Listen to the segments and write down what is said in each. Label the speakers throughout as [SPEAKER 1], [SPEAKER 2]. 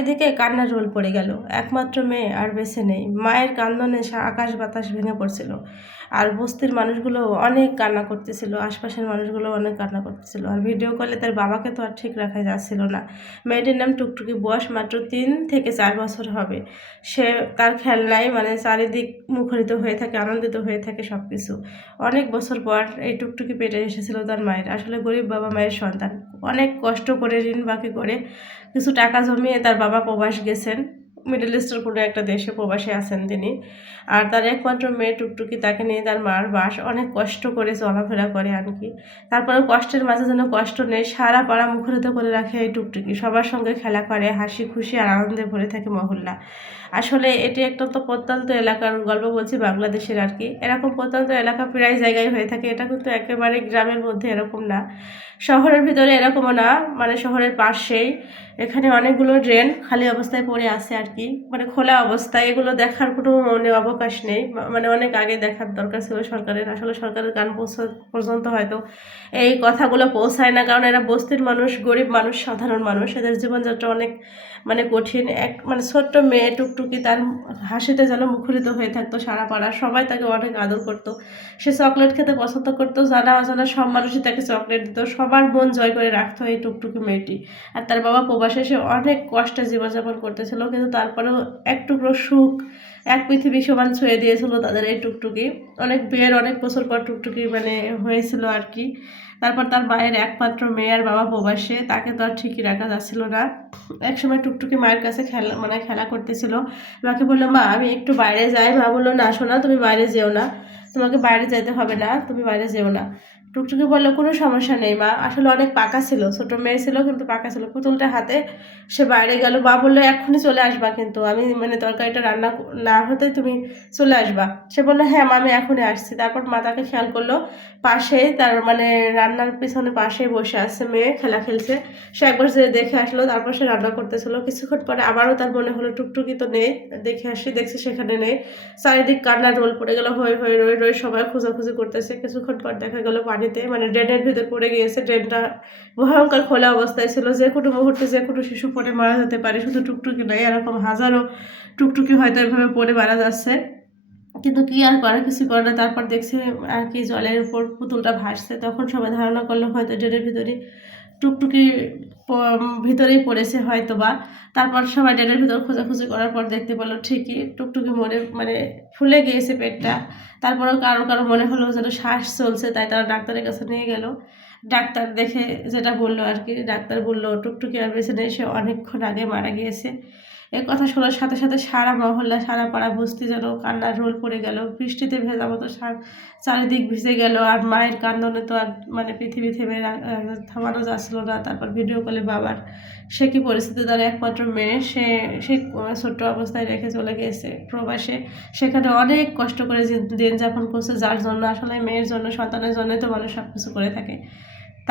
[SPEAKER 1] চারিদিকে কান্নার রোল পড়ে গেল। একমাত্র মেয়ে আর বেঁচে নেই। মায়ের কান্দনে আকাশ বাতাস ভেঙে পড়ছিল। আর বস্তির মানুষগুলো অনেক কান্না করতেছিল। আশপাশের মানুষগুলো অনেক কান্না করতেছিল। আর ভিডিও কলে তার বাবাকে তো আর ঠিক রাখা যাচ্ছিল না। মেয়েটির নাম টুকটুকি। বয়স মাত্র তিন থেকে চার বছর হবে। সে তার খেলনায় মানে চারিদিক মুখরিত হয়ে থাকে, আনন্দিত হয়ে থাকে সব কিছু অনেক বছর পর এই টুকটুকি পেটে এসেছিল তার মায়ের। আসলে গরিব বাবা মায়ের সন্তান। অনেক কষ্ট করে ঋণ বাকি করে কিছু টাকা জমিয়ে তার বাবা প্রবাস গেছেন। মিডল ইস্টের কোনো একটা দেশে প্রবাসে আছেন তিনি। আর তার একমাত্র মেয়ে টুকটুকি তাকে নিয়ে তার মার বাস অনেক কষ্ট করে চলাফেরা করে আর কি তারপরে কষ্টের মাঝে যেন কষ্ট নেই, সারা পাড়া মুখরিত করে রাখে এই টুকটুকি। সবার সঙ্গে খেলা করে, হাসি খুশি আর আনন্দে ভরে থাকে মহল্লা। আসলে এটি একটা তো প্রত্যন্ত এলাকার গল্প বলছি বাংলাদেশের আর কি। এরকম প্রত্যন্ত এলাকা প্রায় জায়গায় হয়ে থাকে। এটা কিন্তু একেবারে গ্রামের মধ্যে এরকম না। শহরের ভিতরে এরকমও না। মানে শহরের পাশেই এখানে অনেকগুলো ড্রেন খালি অবস্থায় পড়ে আছে আর কি। মানে খোলা অবস্থায়, এগুলো দেখার কোনো মানে অবকাশ নেই। মানে অনেক আগে দেখার দরকার ছিল সরকারের। আসলে সরকারের পৌঁছা- পর্যন্ত হয়তো এই কথাগুলো পৌঁছায় না। কারণ এরা বস্তির মানুষ, গরিব মানুষ, সাধারণ মানুষ। এদের জীবনযাত্রা অনেক মানে কঠিন। এক মানে ছোট্ট মেয়ে টুকটুকি তার হাসিতে যেন মুখরিত হয়ে থাকতো সারা পাড়া। সবাই তাকে অনেক আদর করতো। সে চকলেট খেতে পছন্দ করতো, জানা অজানা সব মানুষই তাকে চকলেট দিত। সবার মন জয় করে রাখতো এই টুকটুকি মেয়েটি। আর তার বাবা প্রবাসে সে অনেক কষ্টে জীবনযাপন করতেছিল, কিন্তু তারপরেও এক টুকরো সুখ, এক পৃথিবী সমান ছুঁয়ে দিয়েছিল তাদের এই টুকটুকি। অনেক বিয়ের অনেক বছর পর টুকটুকি মানে হয়েছিল আর কি। তারপর তার মায়ের একমাত্র মেয়ে আর বাবা প্রবাসে, তাকে তো আর ঠিকই রাখা যাচ্ছিল না। একসময় টুকটুকি মায়ের কাছে খেলা মানে খেলা করতেছিল। মাকে বলল, মা, আমি একটু বাইরে যাই। মা বলল, না শোনা, তুমি বাইরে যেও না। তোমাকে বাইরে যেতে হবে না, তুমি বাইরে যেও না। টুকটুকি বলল, কোনো সমস্যা নেই মা। আসলে অনেক পাকা ছিল, ছোট মেয়ে ছিল, কিন্তু পাকা ছিল। পুতুলটা হাতে সে বাইরে গেল। মা বলল, এক্ষুনি চলে আসবা কিন্তু। আমি মানে তরকারিটা রান্না না হতে তুমি চলে আসবা। সে বলল হ্যাঁ মা, আমি এখনই আসছি। তারপর মা তাকে খেয়াল করল পাশেই তার মানে রান্নার পিছনে পাশেই বসে আছে মেয়ে, খেলা খেলছে। সে একবার যে দেখে আসলো, তারপর সে রান্না করতেছিল। কিছুক্ষণ পরে আবারও তার মনে হলো, টুকটুকি তো নেই। দেখে আসি, দেখছে সেখানে নেই। চারিদিক কান্নার রোল পড়ে গেল। হয়ে হয়ে রয়ে রয়ে সবাই খোঁজাখুঁজি করতেছে। কিছুক্ষণ পর দেখা গেল পানিতে মানে ড্রেনের ভিতর পড়ে গিয়েছে, ড্রেনটা ভয়ঙ্কর খোলা অবস্থায় ছিল, যে কোনো মুহূর্তে যে কোনো শিশু পড়ে মারা যেতে পারে, শুধু টুকটুকি নয়, এরকম হাজারো টুকটুকি হয়তো এভাবে পড়ে মারা যাচ্ছে। কিন্তু কি আর করার কিছু করে না তারপর দেখছে আর কি জলের উপর পুতুলটা ভাসছে, তখন সবাই ধারণা করল হয়তো ড্রেনের ভিতরে টুকটুকি ভিতরেই পড়েছে হয়তো বা তারপর সবাই ডেটের ভিতর খোঁজাখুঁজি করার পর দেখতে পেল ঠিকই টুকটুকি মনে মানে ফুলে গিয়েছে পেটটা। তারপরেও কারও কারও মনে হলো যেন শ্বাস চলছে, তাই তারা ডাক্তারের কাছে নিয়ে গেল। ডাক্তার দেখে যেটা বলল আর কি, ডাক্তার বলল, টুকটুকি আর বেছে নেই সে অনেকক্ষণ আগে মারা গিয়েছে। এ কথা শোনার সাথে সাথে সারা মহল্লা, সারা পাড়া বস্তি যেন কান্নার রোল পড়ে গেল। বৃষ্টিতে ভেজা মতো সার- চারিদিক ভিজে গেল আর মায়ের কান্দনে তো আর মানে পৃথিবী থেমে থামানো যাচ্ছিল না। তারপর ভিডিও কলে বাবার সে কি পরিস্থিতি তার একমাত্র মেয়ে, সে সে ছোট্ট অবস্থায় রেখে চলে গিয়েছে প্রবাসে। সেখানে অনেক কষ্ট করে দিন যাপন করছে যার জন্য আসলে মেয়ের জন্য, সন্তানের জন্যই তো মানুষ সব কিছু করে থাকে।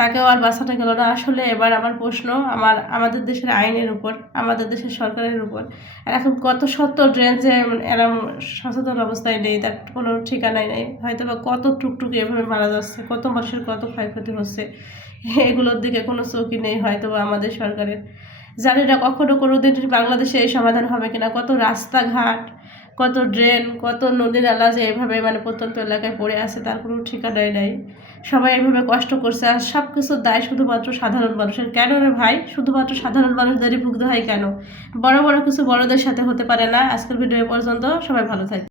[SPEAKER 1] তাকেও আর বাঁচানো গেল না। আসলে এবার আমার প্রশ্ন, আমার, আমাদের দেশের আইনের উপর, আমাদের দেশের সরকারের উপর। আর এখন কত শত ড্রেন যে এরম সচেতন অবস্থায় নেই, তার কোনো ঠিকানাই নেই। হয়তো বা কত টুকটুকি এভাবে মারা যাচ্ছে, কত মানুষের কত ক্ষয়ক্ষতি হচ্ছে, এগুলোর দিকে কোনো চোখই নেই হয়তো বা আমাদের সরকারের। জানি না কখনো কোনো দিন বাংলাদেশে এই সমাধান হবে কিনা, কত রাস্তাঘাট কত ড্রেন, কত নদী নালা যে এভাবে মানে প্রত্যন্ত এলাকায় পড়ে আছে, তার কোনো ঠিকানাই নাই। সবাই এভাবে কষ্ট করছে আর সব কিছুর দায় শুধুমাত্র সাধারণ মানুষের। কেন রে ভাই? শুধুমাত্র সাধারণ মানুষদেরই ভুগতে হয় কেন? বড় বড় কিছু বড়দের সাথে হতে পারে না। আজকের ভিডিও পর্যন্ত সবাই ভালো থাকে